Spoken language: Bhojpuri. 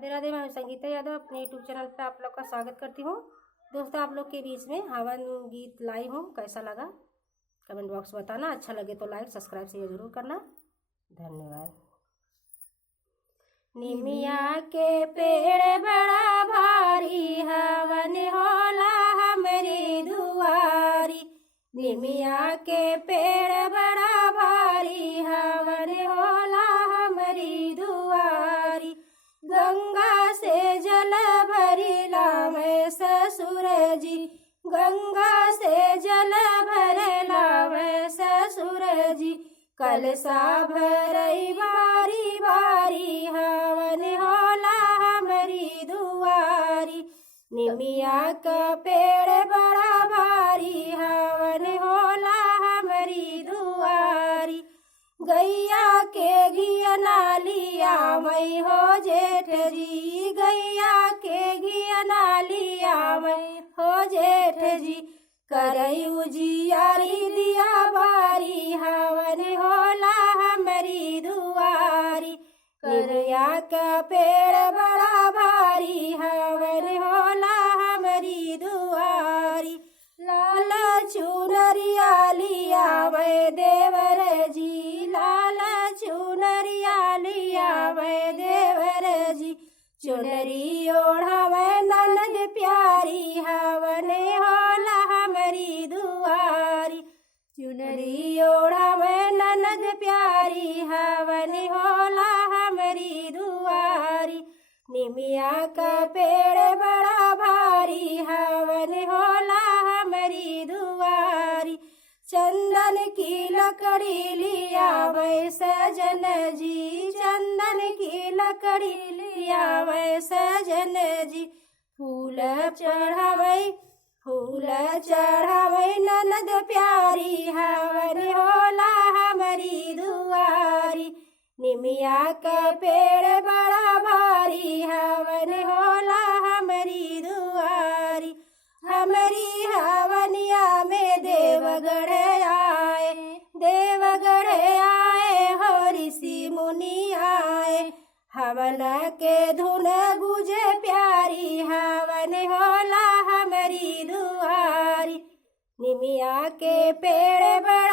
राधे राधे। मैं संगीता यादव अपने यूट्यूब चैनल पे आप लोग का स्वागत करती हूँ। दोस्तों, आप लोग के बीच में हवन गीत लाई हूँ, कैसा लगा कमेंट बॉक्स बताना। अच्छा लगे तो लाइक सब्सक्राइब शेयर जरूर करना। धन्यवाद। निमिया के पेड़ बड़ा भारी, हवन होला हमरी दुआरी। निमिया के पेड़ बड़ा भारी, हवन होला हमरी दुआरी। गंगा से जल भरिला मैं ससुर जी, गंगा से जल भरेला मैं ससुर जी। कलसा भरई बारी बारी, हवन होला हमरी दुआरी। निमिया का पेड़ बड़ा भारी, हवन होला हमरी दुआरी। गैया के घियना लिया मैं हो जेठ जी, गैया के घियना लिया मैं हो जेठ जी। करई उजियारी दिया बारी, हवन होला हमरी दुआरी। निमिया का पेड़ बड़ा भारी, हवन होला हमरी दुआरी। लाल चुनरिया लिया मैं देवर जी, लाल चुनरिया लिया मैं देवर जी। चुनरी ओढ़ा मैं ननद प्यारी, हवन होला हमरी दुआरी। चुनरी ओढ़ा मैं ननद प्यारी, हवन होला हमरी दुआरी। निमिया का पेड़ बड़ा भारी, हवन होला हमरी दुआरी। चंदन की लकड़ी लिया मैं सजन जी, चंदन की लकड़ी लिया मैं सजन जी। फूल चढ़ावै ननद प्यारी, हवन होला हमरी दुआरी। निमिया का पेड़ बड़ा भारी, हवन होला हमरी दुआरी। हमरी हवनिया में देवगढ़ आए, देवगढ़ आए हो ऋषि मुनि आए। हवन के धुन गुजे प्यारी, हवन होला हमरी दुआरी। निमिया के पेड़ बड़ा